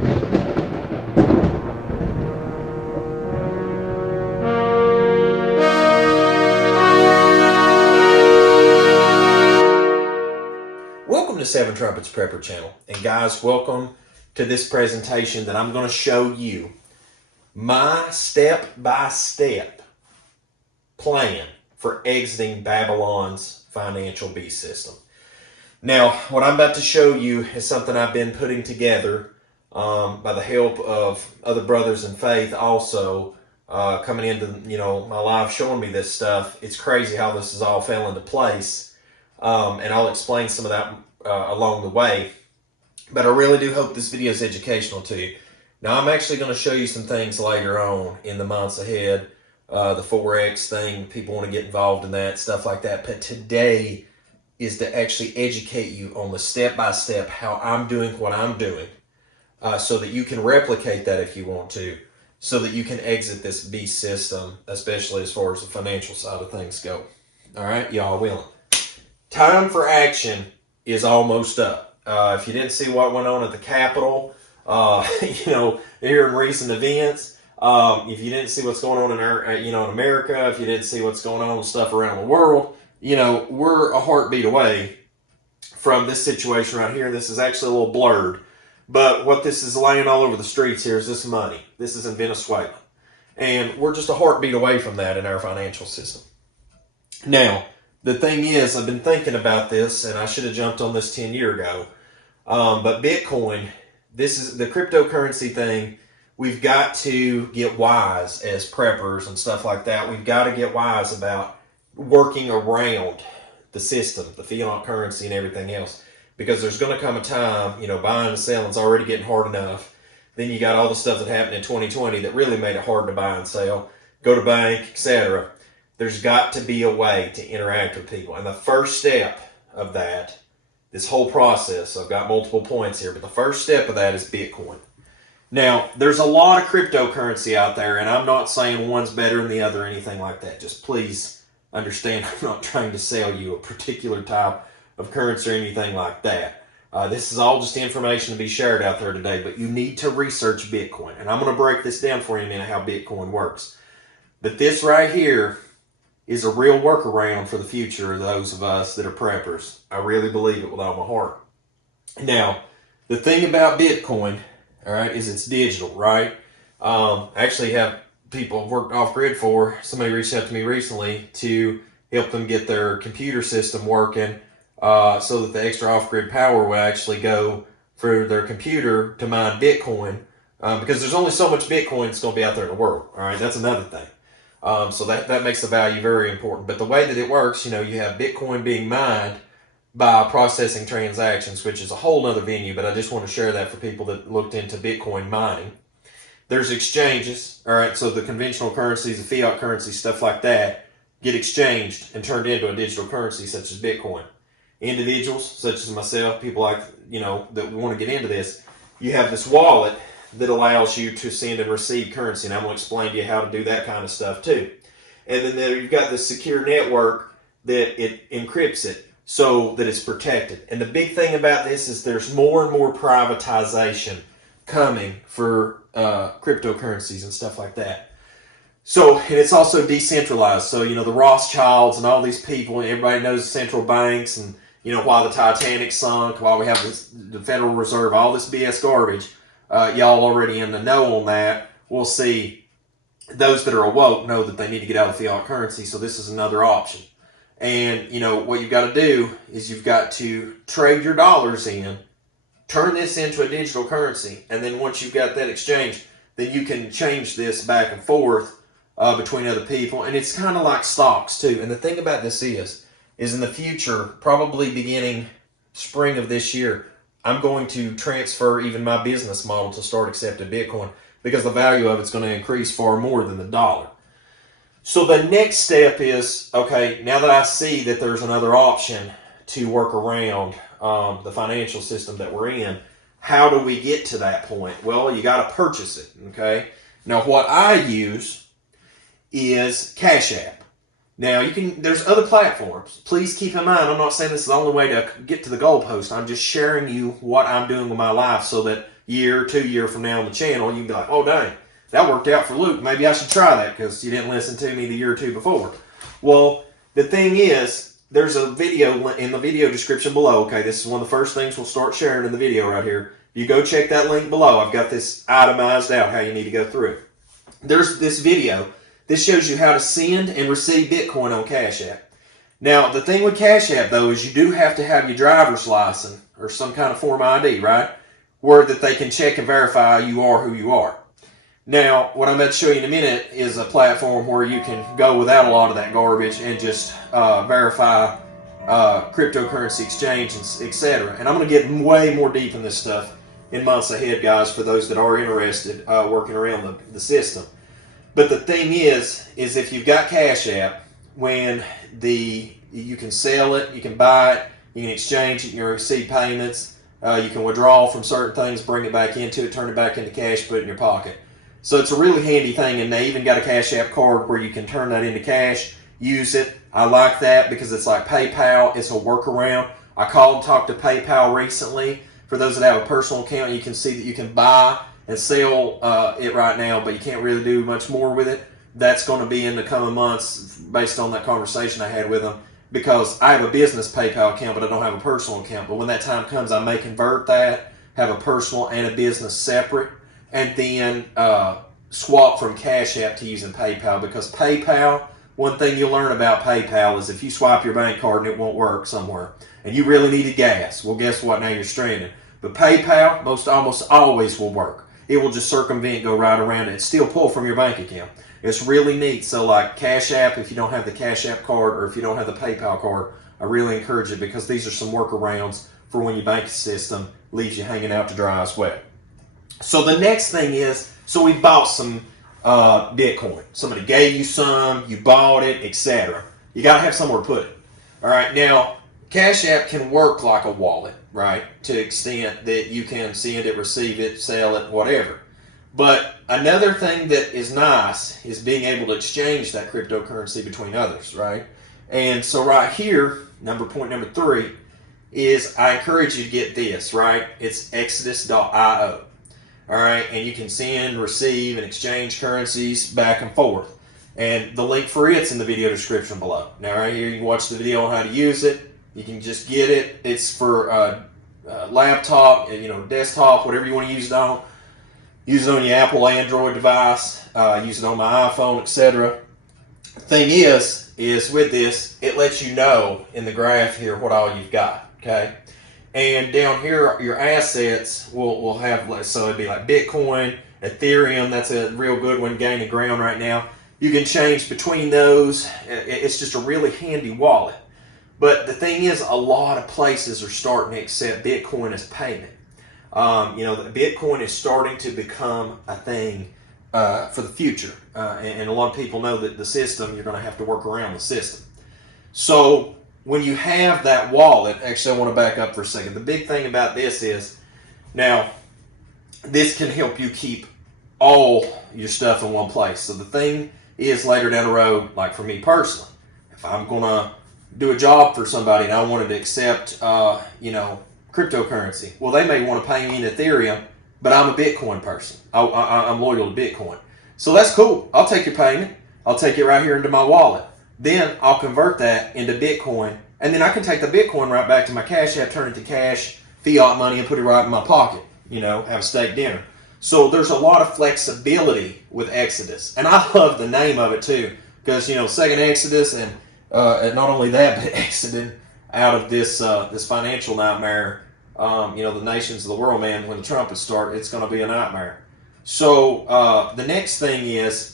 Welcome to Seven Trumpets Prepper Channel. And guys, welcome to this presentation that I'm going to show you my step-by-step plan for exiting Babylon's financial beast system. Now, what I'm about to show you is something I've been putting together by the help of other brothers in faith also coming into my life showing me this stuff. It's crazy how this has all fell into place. And I'll explain some of that along the way. But I really do hope this video is educational to you. Now, I'm actually going to show you some things later on in the months ahead. The Forex thing, people want to get involved in that, stuff like that. But today is to actually educate you on the step-by-step how I'm doing what I'm doing so that you can replicate that if you want to, so that you can exit this beast system, especially as far as the financial side of things go. All right, y'all willing? Time for action is almost up. If you didn't see what went on at the Capitol, here in recent events, if you didn't see what's going on in our, in America, if you didn't see what's going on with stuff around the world, we're a heartbeat away from this situation right here. This is actually a little blurred, but what this is laying all over the streets here is this money. This is in Venezuela, and we're just a heartbeat away from that in our financial system. Now, the thing is, I've been thinking about this, and I should have jumped on this 10 years ago. But Bitcoin, this is the cryptocurrency thing. We've got to get wise as preppers and stuff like that. We've got to get wise about working around the system, the fiat currency and everything else. Because there's going to come a time, buying and selling is already getting hard enough. Then you got all the stuff that happened in 2020 that really made it hard to buy and sell, go to bank, etc. There's got to be a way to interact with people. And the first step of that, this whole process, I've got multiple points here, but the first step of that is Bitcoin. Now, there's a lot of cryptocurrency out there, and I'm not saying one's better than the other or anything like that. Just please understand, I'm not trying to sell you a particular type of currency or anything like that. This is all just information to be shared out there today, but you need to research Bitcoin. And I'm going to break this down for you in a minute, how Bitcoin works. But this right here is a real workaround for the future of those of us that are preppers. I really believe it with all my heart. Now, the thing about Bitcoin, all right, is it's digital, right? I actually have people I've worked off-grid for. Somebody reached out to me recently to help them get their computer system working so that the extra off-grid power will actually go for their computer to mine Bitcoin because there's only so much Bitcoin that's going to be out there in the world, all right? That's another thing. So that makes the value very important. But the way that it works, you have Bitcoin being mined by processing transactions, which is a whole other venue, but I just want to share that for people that looked into Bitcoin mining. There's exchanges, all right, so the conventional currencies, the fiat currency, stuff like that, get exchanged and turned into a digital currency such as Bitcoin. Individuals, such as myself, people like, that want to get into this, you have this wallet that allows you to send and receive currency. And I'm going to explain to you how to do that kind of stuff too. And then you've got this secure network that it encrypts it so that it's protected. And the big thing about this is there's more and more privatization coming for cryptocurrencies and stuff like that. So, and it's also decentralized. So, the Rothschilds and all these people, and everybody knows the central banks and, why the Titanic sunk, why we have the Federal Reserve, all this BS garbage. Y'all already in the know on that. We'll see those that are awoke know that they need to get out of fiat currency, so this is another option. And, what you've got to do is you've got to trade your dollars in, turn this into a digital currency, and then once you've got that exchange, then you can change this back and forth between other people. And it's kind of like stocks, too. And the thing about this is in the future, probably beginning spring of this year, I'm going to transfer even my business model to start accepting Bitcoin because the value of it's going to increase far more than the dollar. So the next step is, okay, now that I see that there's another option to work around the financial system that we're in, how do we get to that point? Well, you got to purchase it, okay? Now, what I use is Cashapp. Now, there's other platforms. Please keep in mind, I'm not saying this is the only way to get to the goalpost. I'm just sharing you what I'm doing with my life so that year, 2 years from now on the channel, you can be like, oh dang, that worked out for Luke. Maybe I should try that because you didn't listen to me the year or two before. Well, the thing is, there's a video in the video description below. Okay, this is one of the first things we'll start sharing in the video right here. You go check that link below. I've got this itemized out how you need to go through it. There's this video. This shows you how to send and receive Bitcoin on Cashapp. Now, the thing with Cashapp, though, is you do have to have your driver's license or some kind of form ID, right? Where that they can check and verify you are who you are. Now, what I'm about to show you in a minute is a platform where you can go without a lot of that garbage and just verify cryptocurrency exchange, etc. And I'm going to get way more deep in this stuff in months ahead, guys, for those that are interested working around the system. But the thing is if you've got Cashapp, when you can sell it, you can buy it, you can exchange it, you can receive payments, you can withdraw from certain things, bring it back into it, turn it back into cash, put it in your pocket. So it's a really handy thing, and they even got a Cashapp card where you can turn that into cash, use it. I like that because it's like PayPal. It's a workaround. I called and talked to PayPal recently. For those that have a personal account, you can see that you can buy and sell it right now, but you can't really do much more with it. That's going to be in the coming months based on that conversation I had with them, because I have a business PayPal account, but I don't have a personal account. But when that time comes, I may convert that, have a personal and a business separate, and then swap from Cashapp to using PayPal. Because PayPal, one thing you'll learn about PayPal is if you swipe your bank card and it won't work somewhere, and you really needed gas, well, guess what? Now you're stranded. But PayPal almost always will work. It will just circumvent, go right around it, and still pull from your bank account. It's really neat. So like Cashapp, if you don't have the Cashapp card or if you don't have the PayPal card, I really encourage it, because these are some workarounds for when your banking system leaves you hanging out to dry as well. So the next thing is, so we bought some Bitcoin. Somebody gave you some, you bought it, etc. You got to have somewhere to put it. All right, now Cashapp can work like a wallet, right, to the extent that you can send it, receive it, sell it, whatever. But another thing that is nice is being able to exchange that cryptocurrency between others, right? And so right here, point number 3, is I encourage you to get this, right? It's exodus.io. All right, and you can send, receive, and exchange currencies back and forth. And the link for it's in the video description below. Now, right here, you can watch the video on how to use it. You can just get it. It's for laptop, desktop, whatever you want to use it on. Use it on your Apple, Android device. Use it on my iPhone, etc. The thing is with this, it lets you know in the graph here what all you've got. Okay. And down here, your assets will have, so it'd be like Bitcoin, Ethereum. That's a real good one, gaining ground right now. You can change between those. It's just a really handy wallet. But the thing is, a lot of places are starting to accept Bitcoin as payment. Bitcoin is starting to become a thing for the future. And a lot of people know that the system, you're going to have to work around the system. So when you have that wallet, actually I want to back up for a second. The big thing about this is, now, this can help you keep all your stuff in one place. So the thing is, later down the road, like for me personally, if I'm going to do a job for somebody and I wanted to accept, cryptocurrency, well, they may want to pay me in Ethereum, but I'm a Bitcoin person. I'm loyal to Bitcoin. So that's cool. I'll take your payment. I'll take it right here into my wallet. Then I'll convert that into Bitcoin, and then I can take the Bitcoin right back to my Cashapp, turn it to cash, fiat money, and put it right in my pocket, have a steak dinner. So there's a lot of flexibility with Exodus, and I love the name of it too, because, second Exodus, and not only that, but exiting out of this financial nightmare, the nations of the world, man, when the trumpets start, it's going to be a nightmare. So the next thing is,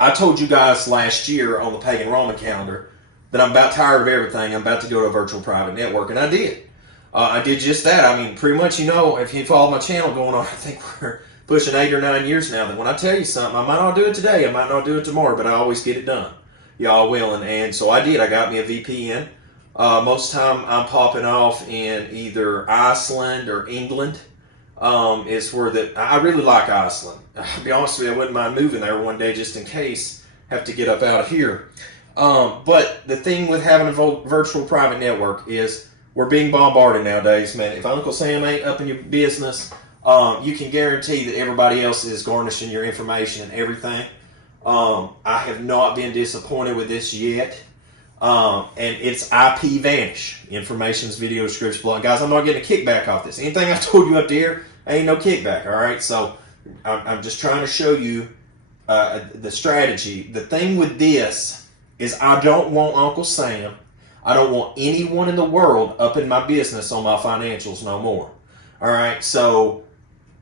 I told you guys last year on the Pagan Roman calendar that I'm about tired of everything. I'm about to go to a virtual private network, and I did. I did just that. I mean, pretty much, if you follow my channel going on, I think we're pushing 8 or 9 years now, that when I tell you something, I might not do it today, I might not do it tomorrow, but I always get it done. Y'all will, and so I did. I got me a VPN. Most of the time, I'm popping off in either Iceland or England. Is where I really like Iceland. I'll be honest with you, I wouldn't mind moving there one day just in case I have to get up out of here. But the thing with having a virtual private network is we're being bombarded nowadays, man. If Uncle Sam ain't up in your business, You can guarantee that everybody else is garnishing your information and everything. I have not been disappointed with this yet. And it's IP vanish. Information's video description below. Guys, I'm not getting a kickback off this. Anything I told you up there, ain't no kickback, all right? So I'm just trying to show you the strategy. The thing with this is I don't want Uncle Sam, I don't want anyone in the world up in my business on my financials no more. All right, so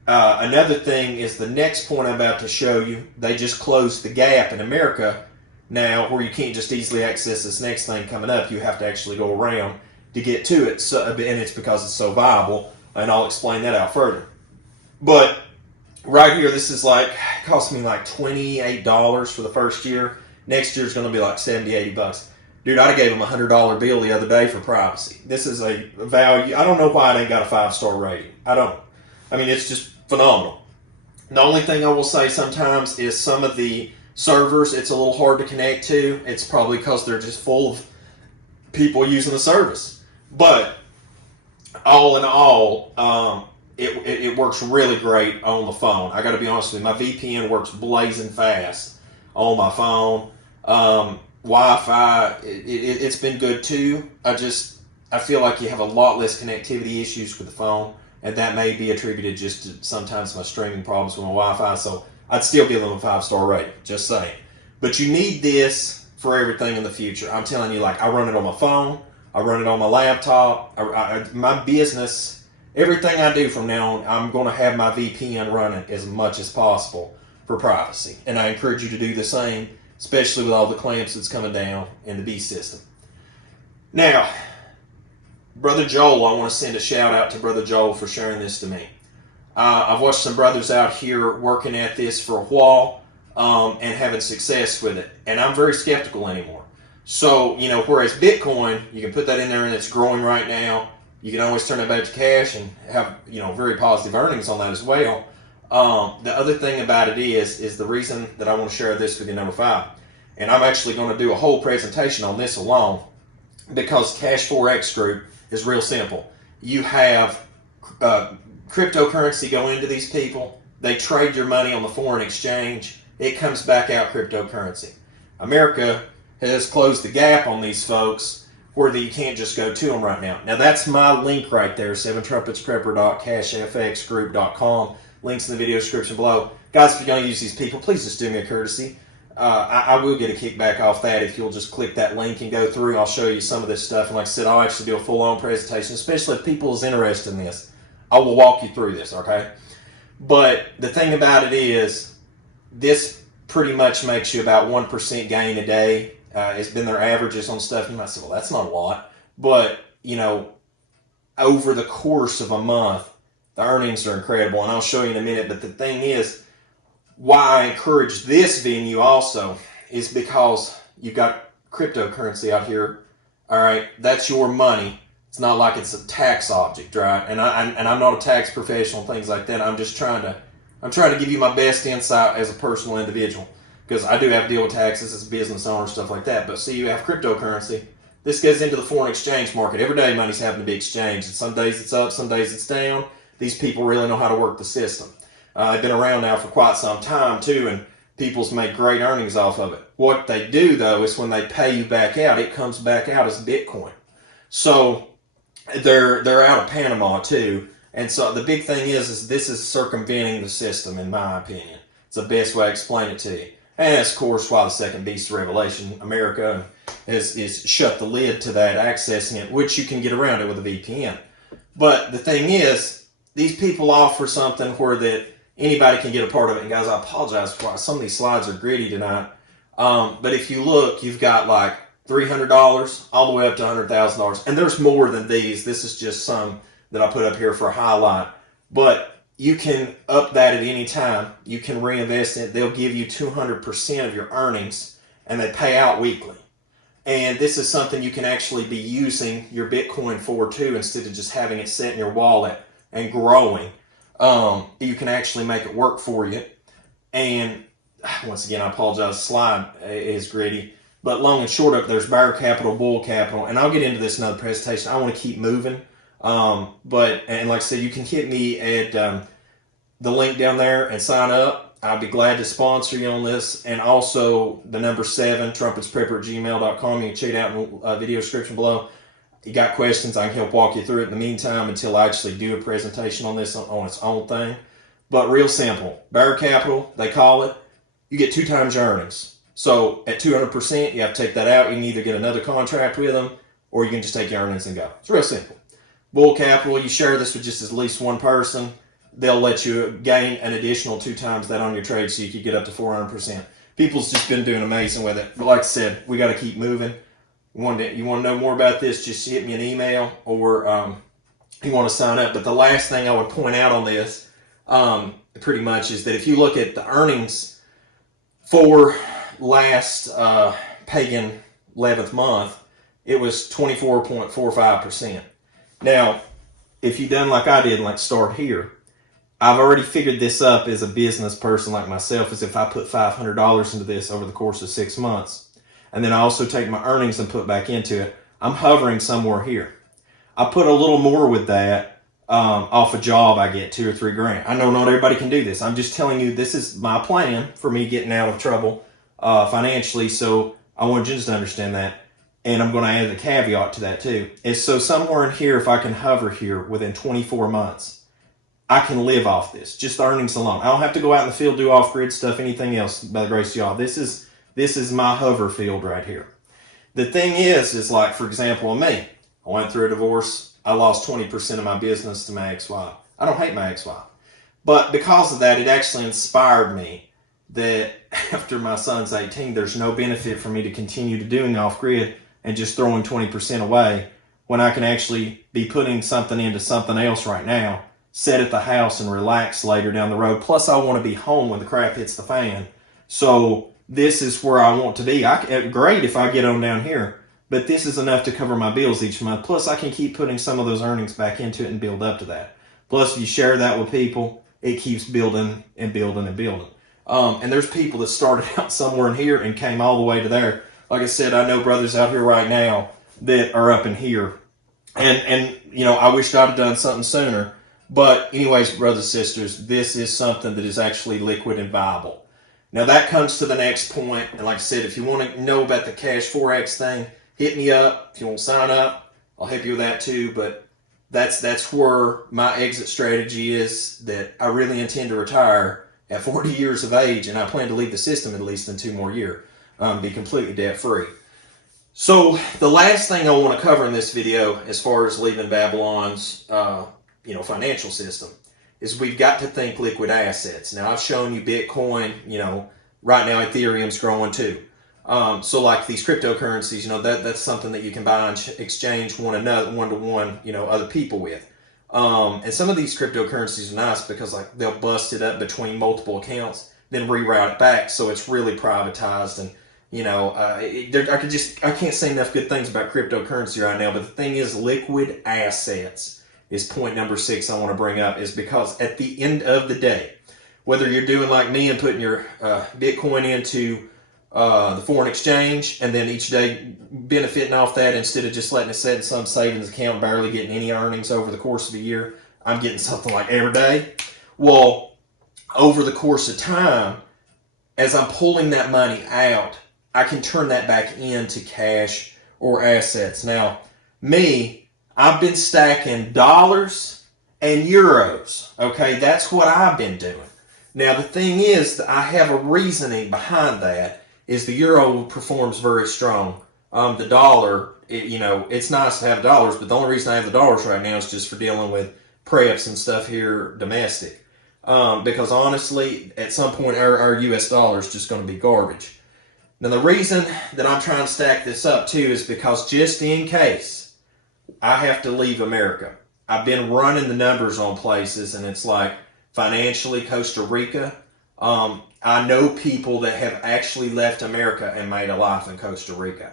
another thing is the next point I'm about to show you. They just closed the gap in America now where you can't just easily access this next thing coming up. You have to actually go around to get to it, so, and it's because it's so viable, and I'll explain that out further. But right here, this is like, it cost me like $28 for the first year. Next year is going to be like $70-$80. Dude, I gave him a $100 bill the other day for privacy. This is a value. I don't know why it ain't got a 5-star rating. I don't. I mean, it's just phenomenal. The only thing I will say sometimes is some of the servers, it's a little hard to connect to. It's probably because they're just full of people using the service. But all in all, it works really great on the phone. I got to be honest with you, my VPN works blazing fast on my phone. Wi-Fi, it's been good too. I feel like you have a lot less connectivity issues with the phone, and that may be attributed just to sometimes my streaming problems with my Wi-Fi. So I'd still give them a 5-star rating, just saying. But you need this for everything in the future. I'm telling you, like, I run it on my phone, I run it on my laptop. My business, everything I do from now on, I'm going to have my VPN running as much as possible for privacy. And I encourage you to do the same, especially with all the clamps that's coming down in the B system. Now, Brother Joel, I want to send a shout out to Brother Joel for sharing this to me. I've watched some brothers out here working at this for a while and having success with it. And I'm very skeptical anymore. So, you know, whereas Bitcoin, you can put that in there and it's growing right now. You can always turn it back to cash and have, you know, very positive earnings on that as well. The other thing about it is the reason that I want to share this with you, number 5. And I'm actually going to do a whole presentation on this alone because Cash Forex Group is real simple. You have cryptocurrency go into these people. They trade your money on the foreign exchange. It comes back out cryptocurrency. America has closed the gap on these folks where you can't just go to them right now. Now that's my link right there, 7trumpetsprepper.cashfxgroup.com. Links in the video description below. Guys, if you're going to use these people, please just do me a courtesy. I will get a kickback off that if you'll just click that link and go through. I'll show you some of this stuff. And like I said, I'll actually do a full-on presentation, especially if people is interested in this. I will walk you through this, okay? But the thing about it is, this pretty much makes you about 1% gain a day. It's been their averages on stuff. You might say, well, that's not a lot. But, you know, over the course of a month, the earnings are incredible. And I'll show you in a minute. But the thing is, why I encourage this venue also is because you've got cryptocurrency out here. All right, that's your money. It's not like it's a tax object, right? And I'm not a tax professional, things like that. I'm just trying to give you my best insight as a personal individual because I do have to deal with taxes as a business owner, stuff like that. But see, you have cryptocurrency. This goes into the foreign exchange market. Every day money's having to be exchanged. And some days it's up, some days it's down. These people really know how to work the system. They've been around now for quite some time too, and people's make great earnings off of it. What they do though is when they pay you back out, it comes back out as Bitcoin. So they're out of Panama too, and so the big thing is this is circumventing the system, in my opinion. It's the best way to explain it to you. And that's of course why the second beast of Revelation, America, is shut the lid to that, accessing it, which you can get around it with a VPN. But the thing is, these people offer something where that anybody can get a part of it. And guys, I apologize for some of these slides are gritty tonight. But if you look, you've got like $300 all the way up to $100,000. And there's more than these. This is just some that I put up here for a highlight. But you can up that at any time. You can reinvest it. They'll give you 200% of your earnings, and they pay out weekly. And this is something you can actually be using your Bitcoin for too, instead of just having it sit in your wallet and growing. You can actually make it work for you. And once again, I apologize, the slide is gritty. But long and short of it, there's bear capital, bull capital. And I'll get into this in another presentation. I want to keep moving. And like I said, you can hit me at the link down there and sign up. I'd be glad to sponsor you on this. And also the number 7, trumpetsprepper@gmail.com. You can check it out in the video description below. You got questions, I can help walk you through it in the meantime until I actually do a presentation on this on its own thing. But real simple. Bear capital, they call it. You get 2 times your earnings. So at 200%, you have to take that out. You can either get another contract with them, or you can just take your earnings and go. It's real simple. Bull capital, you share this with just at least one person. They'll let you gain an additional 2 times that on your trade, so you could get up to 400%. People's just been doing amazing with it. But like I said, we got to keep moving. You want to know more about this, just hit me an email, or you want to sign up. But the last thing I would point out on this pretty much is that if you look at the earnings for last pagan 11th month, it was 24.45%. Now, if you done like I did, like start here, I've already figured this up as a business person like myself, as if I put $500 into this over the course of 6 months. And then I also take my earnings and put back into it. I'm hovering somewhere here. I put a little more with that off a job I get, 2 or 3 grand. I know not everybody can do this. I'm just telling you this is my plan for me getting out of trouble financially. So I want you just to understand that. And I'm going to add a caveat to that too. Is so somewhere in here, if I can hover here within 24 months, I can live off this, just earnings alone. I don't have to go out in the field, do off-grid stuff, anything else by the grace of y'all. This is my hover field right here. The thing is like, for example, me, I went through a divorce. I lost 20% of my business to my ex-wife. I don't hate my ex-wife. But because of that, it actually inspired me that after my son's 18, there's no benefit for me to continue to doing off-grid and just throwing 20% away when I can actually be putting something into something else right now, sit at the house and relax later down the road. Plus, I want to be home when the crap hits the fan. So this is where I want to be. Great if I get on down here, but this is enough to cover my bills each month. Plus, I can keep putting some of those earnings back into it and build up to that. Plus, if you share that with people, it keeps building and building and building. And there's people that started out somewhere in here and came all the way to there. Like I said, I know brothers out here right now that are up in here. And you know, I wished I'd have done something sooner. But anyways, brothers and sisters, this is something that is actually liquid and viable. Now that comes to the next point, and like I said, if you want to know about the Cash Forex thing, hit me up. If you want to sign up, I'll help you with that too. But that's where my exit strategy is, that I really intend to retire at 40 years of age, and I plan to leave the system at least in 2 more years, be completely debt free. So the last thing I want to cover in this video, as far as leaving Babylon's financial system, is we've got to think liquid assets. Now I've shown you Bitcoin, right now Ethereum's growing too. So like these cryptocurrencies, that's something that you can buy and exchange one to one, other people with. And some of these cryptocurrencies are nice because like they'll bust it up between multiple accounts, then reroute it back, so it's really privatized. And I can't say enough good things about cryptocurrency right now. But the thing is, liquid assets is point number 6 I want to bring up, is because at the end of the day, whether you're doing like me and putting your Bitcoin into the foreign exchange and then each day benefiting off that instead of just letting it sit in some savings account, barely getting any earnings over the course of a year, I'm getting something like every day. Well, over the course of time, as I'm pulling that money out, I can turn that back into cash or assets. Now, I've been stacking dollars and euros. Okay, that's what I've been doing. Now, the thing is that I have a reasoning behind that, is the euro performs very strong. The dollar, it's nice to have dollars, but the only reason I have the dollars right now is just for dealing with preps and stuff here domestic. Because honestly, at some point, our US dollar is just going to be garbage. Now, the reason that I'm trying to stack this up too is because just in case I have to leave America. I've been running the numbers on places, and it's like financially Costa Rica. I know people that have actually left America and made a life in Costa Rica.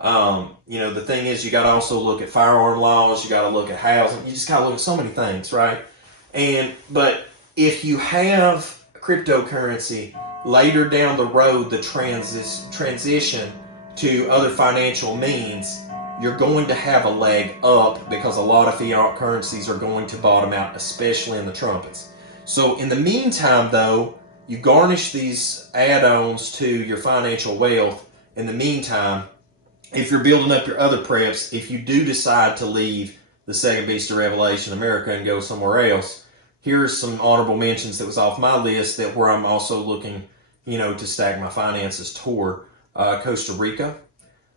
The thing is, you got to also look at firearm laws. You got to look at housing. You just got to look at so many things, right? But if you have cryptocurrency later down the road, the transition to other financial means, you're going to have a leg up, because a lot of fiat currencies are going to bottom out, especially in the trumpets. So in the meantime, though, you garnish these add-ons to your financial wealth. In the meantime, if you're building up your other preps, if you do decide to leave the second beast of Revelation, America, and go somewhere else, here's some honorable mentions that was off my list that where I'm also looking, to stack my finances toward. Costa Rica.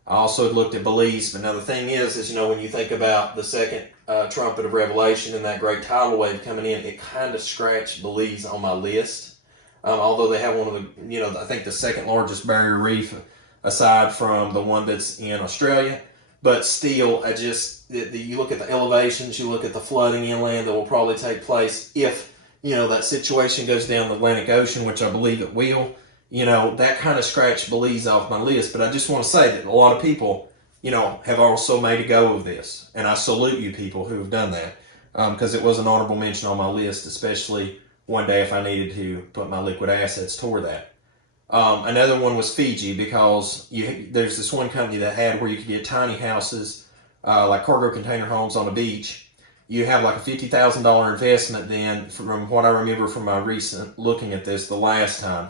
I also looked at Belize, but now the thing is, when you think about the second trumpet of Revelation and that great tidal wave coming in, it kind of scratched Belize on my list. Although they have one of the, I think the second largest barrier reef aside from the one that's in Australia. But still, you look at the elevations, you look at the flooding inland that will probably take place if, that situation goes down the Atlantic Ocean, which I believe it will. That kind of scratched Belize off my list. But I just want to say that a lot of people, have also made a go of this. And I salute you people who have done that because it was an honorable mention on my list, especially one day if I needed to put my liquid assets toward that. Another one was Fiji because there's this one company that had where you could get tiny houses, like cargo container homes on the beach. You have like a $50,000 investment then, from what I remember from my recent looking at this the last time,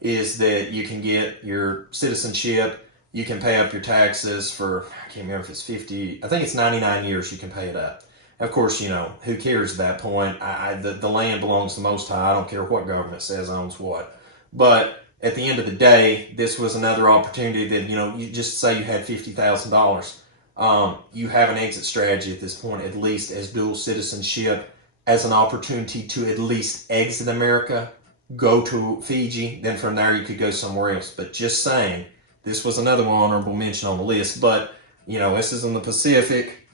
is that you can get your citizenship, you can pay up your taxes for, I can't remember if it's 50, I think it's 99 years you can pay it up. Of course, who cares at that point? The land belongs to the Most High. I don't care what government says owns what. But at the end of the day, this was another opportunity that, you just say you had $50,000. You have an exit strategy at this point, at least as dual citizenship, as an opportunity to at least exit America, go to Fiji, then from there you could go somewhere else. But just saying, this was another honorable mention on the list. But, this is in the Pacific,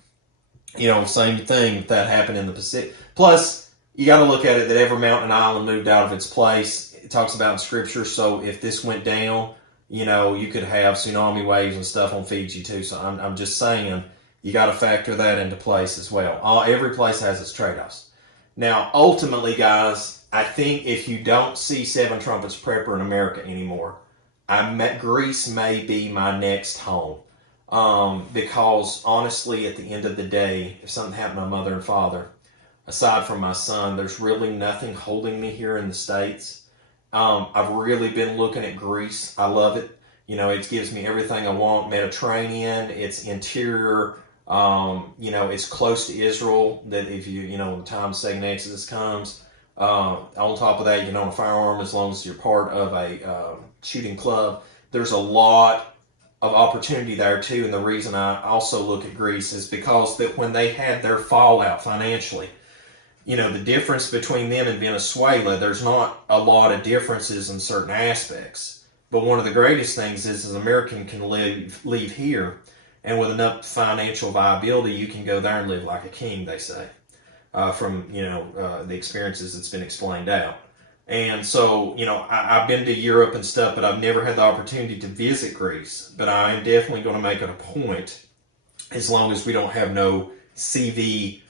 same thing that happened in the Pacific. Plus, you got to look at it that every mountain and island moved out of its place. It talks about in scripture, so if this went down, you could have tsunami waves and stuff on Fiji too. So I'm just saying, you got to factor that into place as well. Every place has its trade-offs. Now, ultimately, guys, I think if you don't see Seven Trumpets Prepper in America anymore, Greece may be my next home. Because honestly, at the end of the day, if something happened to my mother and father, aside from my son, there's really nothing holding me here in the States. I've really been looking at Greece. I love it. It gives me everything I want. Mediterranean, it's interior. It's close to Israel. That if the time second Exodus comes, on top of that, you can own a firearm as long as you're part of a shooting club. There's a lot of opportunity there too, and the reason I also look at Greece is because that when they had their fallout financially, the difference between them and Venezuela, there's not a lot of differences in certain aspects. But one of the greatest things is American can leave here, and with enough financial viability, you can go there and live like a king, they say, from the experiences that's been explained out. And so, I've been to Europe and stuff, but I've never had the opportunity to visit Greece. But I am definitely going to make it a point, as long as we don't have no CV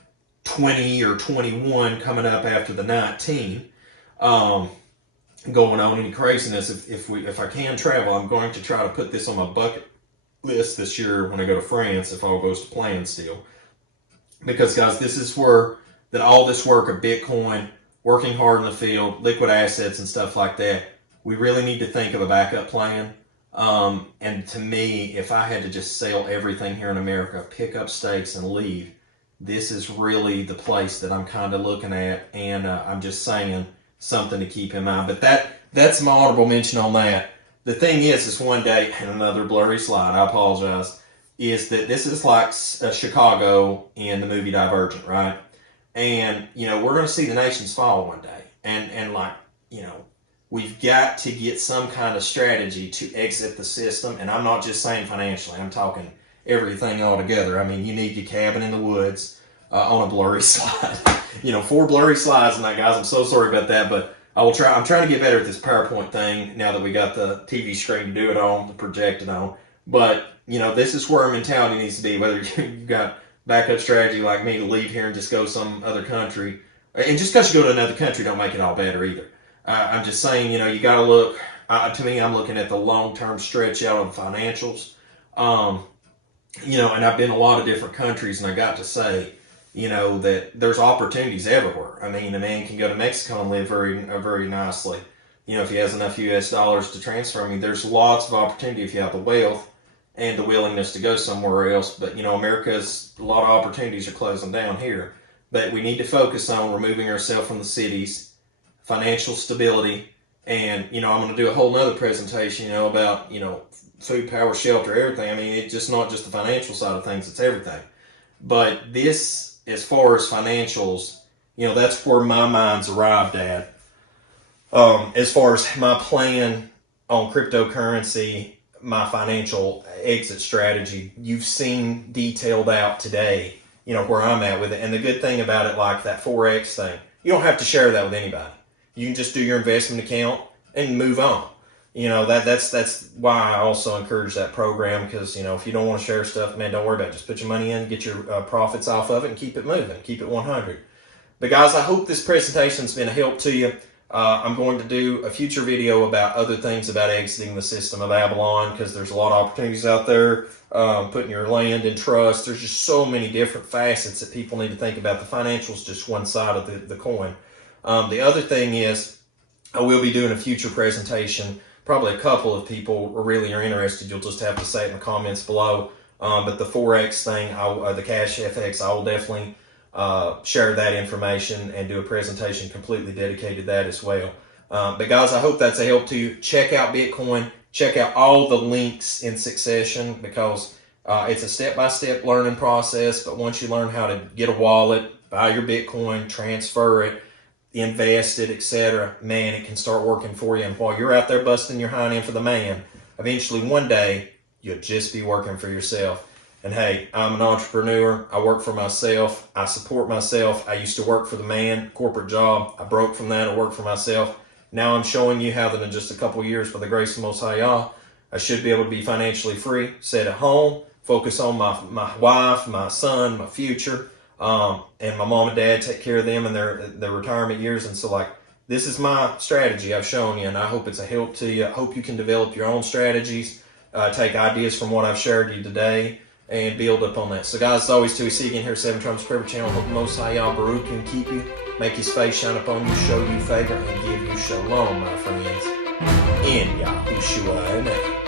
20 or 21 coming up after the 19, going on any craziness. If I can travel, I'm going to try to put this on my bucket list this year when I go to France, if all goes to plan still. Because, guys, this is where that all this work of Bitcoin, working hard in the field, liquid assets and stuff like that, we really need to think of a backup plan. And to me, if I had to just sell everything here in America, pick up stakes and leave, this is really the place that I'm kind of looking at. And I'm just saying something to keep in mind. But that's my honorable mention on that. The thing is one day, and another blurry slide, I apologize, is that this is like Chicago in the movie Divergent, right? And, we're going to see the nations fall one day. And we've got to get some kind of strategy to exit the system. And I'm not just saying financially. I'm talking everything all together. I mean, you need your cabin in the woods on a blurry slide. 4 blurry slides on that, guys. I'm so sorry about that. But I will try. I'm trying to get better at this PowerPoint thing now that we got the TV screen to do it on, to project it on. But, this is where our mentality needs to be, whether you've got backup strategy like me to leave here and just go some other country. And just because you go to another country don't make it all better either. I'm just saying, you got to look, to me, I'm looking at the long-term stretch out of the financials. And I've been in a lot of different countries, and I got to say, you know, that there's opportunities everywhere. I mean, a man can go to Mexico and live very nicely. You know, if he has enough U.S. dollars to transfer. I mean, there's lots of opportunity if you have the wealth and the willingness to go somewhere else. But, you know, America's, a lot of opportunities are closing down here. But we need to focus on removing ourselves from the cities, financial stability, and, you know, I'm going to do a whole nother presentation, you know, about, you know, food, power, shelter, everything. I mean, it's just not just the financial side of things, it's everything. But this, as far as financials, you know, that's where my mind's arrived at. As far as my plan on cryptocurrency, my financial exit strategy, you've seen detailed out today, you know, where I'm at with it. And the good thing about it, like that Forex thing, you don't have to share that with anybody. You can just do your investment account and move on. You know, that's why I also encourage that program, because, you know, if you don't want to share stuff, man, don't worry about it. Just put your money in, get your profits off of it, and keep it moving. Keep it 100. But guys, I hope this presentation's been a help to you. I'm going to do a future video about other things about exiting the system of Babylon, because there's a lot of opportunities out there, putting your land in trust. There's just so many different facets that people need to think about. The financials just one side of the coin. The other thing is, I will be doing a future presentation. Probably a couple of people really are interested. You'll just have to say it in the comments below. But the Forex thing, the Cash FX, I will definitely share that information and do a presentation completely dedicated to that as well. But guys, I hope that's a help to you. Check out Bitcoin. Check out all the links in succession, because it's a step-by-step learning process. But once you learn how to get a wallet, buy your Bitcoin, transfer it, invest it, etc., man, it can start working for you. And while you're out there busting your hind end for the man, eventually one day you'll just be working for yourself. And hey, I'm an entrepreneur. I work for myself. I support myself. I used to work for the man, corporate job. I broke from that. I worked for myself. Now I'm showing you how that in just a couple of years, by the grace of the Most High Yah, I should be able to be financially free, sit at home, focus on my wife, my son, my future, and my mom and dad, take care of them in their retirement years. And so, like, this is my strategy I've shown you, and I hope it's a help to you. I hope you can develop your own strategies, take ideas from what I've shared you today, and build up on that. So guys, as always, till we see you again here, 7 Trump's Prayer Channel. Hope the Most High Yah Baruch and keep you, make his face shine upon you, show you favor, and give you shalom, my friends. In Yahushua, amen.